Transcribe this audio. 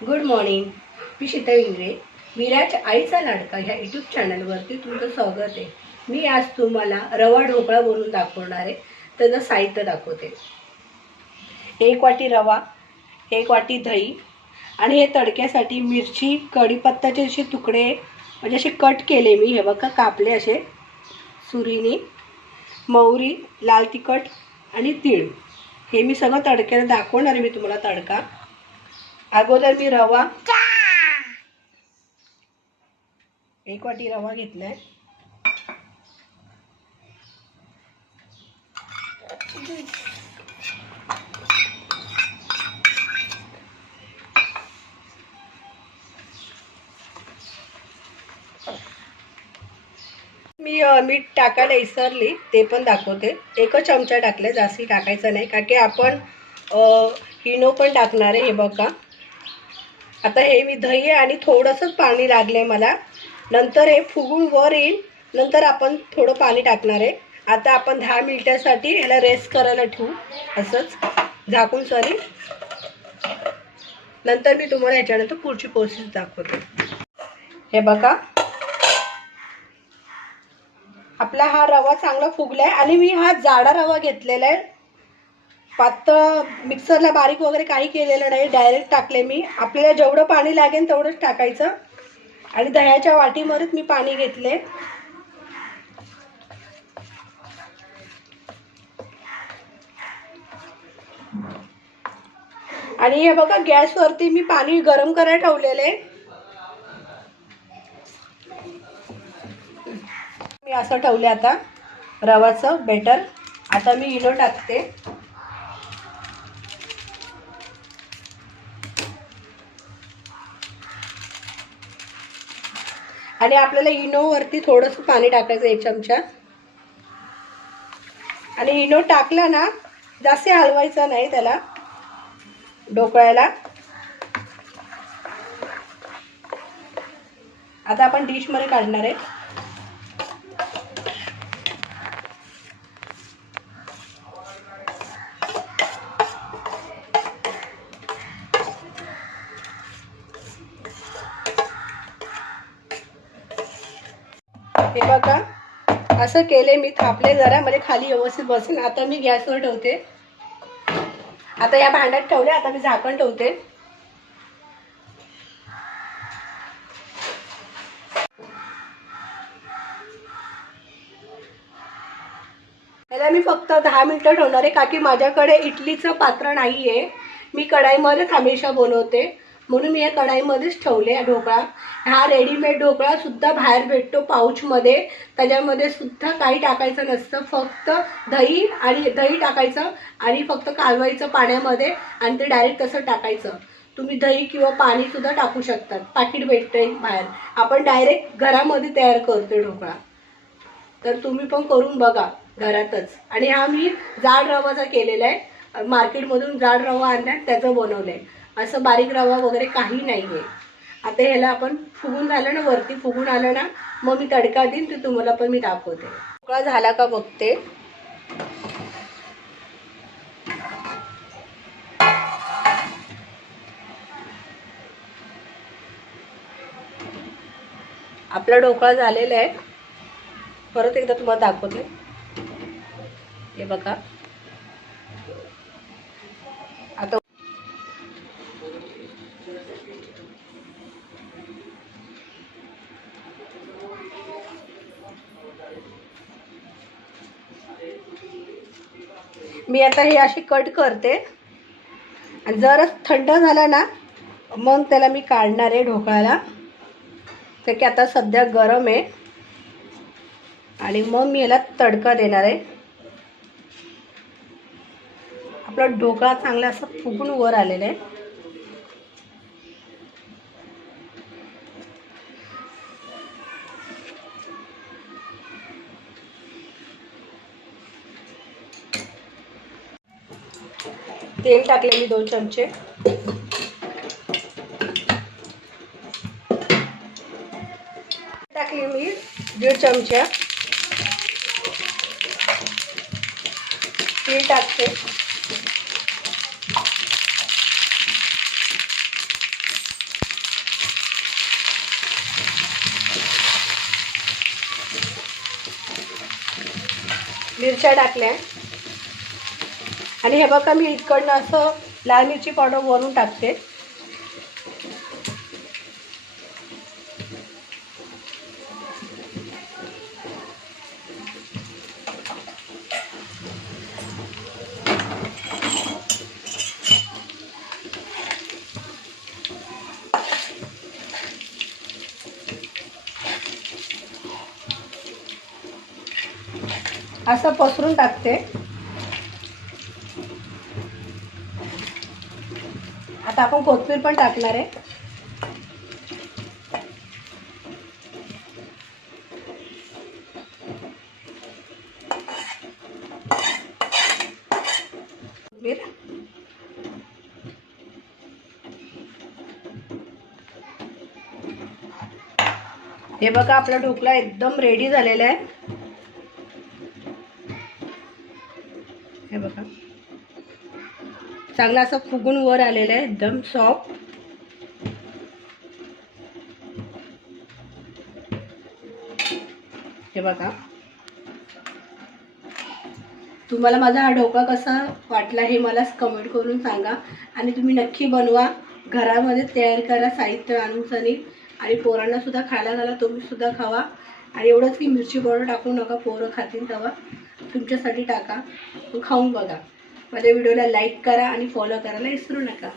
Good morning. मी शीतल इंगळे. विराट आईचा लाडका ह्या यूट्यूब चॅनलवरती तुमचं स्वागत आहे. मी आज तुम्हाला रवा ढोकळा बनवून दाखवणार आहे. त्याचं साहित्य दाखवते. 1 वाटी रवा, 1 वाटी दही आणि हे तडक्यासाठी मिरची, कढीपत्त्याचे असे तुकडे म्हणजे असे कट केले मी, हे बघा कापले असे सुरीने, मोहरी, लाल तिखट आणि तीळ. हे मी सगळं तडक्याला दाखवणार आहे मी तुम्हाला तडका. अगोदर मी रवा 1 वाटी रवा घेतलाय. मी मीठ टाकायला विसरली, ते पण दाखवते. 1 चमचा टाकले, जास्ती टाकायचं नाही कारण की आपण इनो पण टाकणार आहे. हे बघा, आता हे मी दही आणि थोडंसंच पाणी लागलंय मला. नंतर हे फुगून वर येईल, नंतर आपण थोडं पाणी टाकणार आहे. आता आपण 10 मिनिटासाठी ह्याला रेस्ट करायला ठेवू, असंच झाकून सरी. नंतर मी तुम्हाला ह्याच्यानंतर पुढची प्रोसेस दाखवते. हे बघा, आपला हा रवा चांगला फुगलाय आणि मी हा जाडा रवा घेतलेला आहे. पातळ मिक्सरला बारीक वगैरे काही केलेलं नाही, डायरेक्ट टाकले मी. आपल्याला जेवढं पाणी लागेल तेवढंच टाकायचं. आणि दह्याच्या वाटीमध्येच मी पाणी घेतले. आणि हे बघा, गॅसवरती मी पाणी गरम करायला ठेवलेलं आहे. मी असं ठेवले आता रवाचं बेटर. आता मी इनो टाकते. आणि आपल्याला इनोवरती थोडंसं पाणी टाकायचं, 1 चमचा. आणि इनो टाकला ना, जास्त हलवायचा नाही त्याला ढोकळ्याला. आता आपण डिशमध्ये काढणार आहे. हे बघा, असं केले मी, थापले जरा म्हणजे खाली व्यवस्थित बसेल. आता मी गॅसवर ठेवते. आता या भांड्यात ठेवले. आता मी झाकण ठेवते. याला मी फक्त 10 मिनिटं ठेवणार आहे, कारण की माझ्याकडे इडलीचं पात्र नाही आहे. मी कढाईमध्येच हमेशा बनवते, म्हणून मी या कढाईमध्येच ठेवले ढोकळा. हा रेडीमेड ढोकळा सुद्धा बाहेर भेटतो पाऊचमध्ये. त्याच्यामध्ये सुद्धा काही टाकायचं नसतं, फक्त दही टाकायचं आणि फक्त कालवायचं पाण्यामध्ये आणि ते डायरेक्ट तसं टाकायचं. तुम्ही दही किंवा पाणी सुद्धा टाकू शकतात, पाकिट भेटते बाहेर. आपण डायरेक्ट घरामध्ये तयार करतो ढोकळा, तर तुम्ही पण करून बघा घरातच. आणि हा मी जाड रवाचा केलेला आहे. मार्केटमधून जाड रवा आणला, त्याचं बनवलं आहे. असं बारीक रवा वगैरे काही नाही आहे. आता ह्याला आपण फुगून झालं ना, वरती फुगून आलं ना, मग मी तडका देईन, ते तुम्हाला पण मी दाखवते. ढोकळा झाला का बघते. आपला ढोकळा झालेला आहे. परत एकदा तुम्हाला दाखवते. हे बघा, आता मी आता हे अशी कट करते. आणि जर थंड झाला ना, मग त्याला मी काढणार आहे ढोकळ्याला, तर की आता सध्या गरम आहे. आणि मग मी याला तडका देणार आहे. आपला ढोकळा चांगला असं फुगून वर आलेला आहे. तेल टाकले मी 2 चमचे. टाकली मी 1.5 चमचा. तीळ टाकते. मिरच्या टाकल्या आणि हे बघा मी इकडनं असं लाल मिरची पावडर वरून टाकते. असं पसरून टाकते. आता आपण कोथिंबीर पण टाकणार आहे. हे बघा आपला ढोकळा एकदम रेडी झालेला आहे. हे बघा चांगला असं फुगून वर आलेला आहे, एकदम सॉफ्ट. हे बघा तुम्हाला माझा हा ढोकळा कसा वाटला हे मला कमेंट करून सांगा आणि तुम्ही नक्की बनवा, घरामध्ये तयार करा, साहित्य आणून सनी आणि पोरांना सुद्धा खायला घाला, तुम्ही सुद्धा खावा. आणि एवढंच की मिरची पावडर टाकू नका, पोरं खातील तेव्हा तुमच्यासाठी टाका, खाऊन बघा. माझ्या व्हिडिओला लाईक करा आणि फॉलो करायला विसरू नका.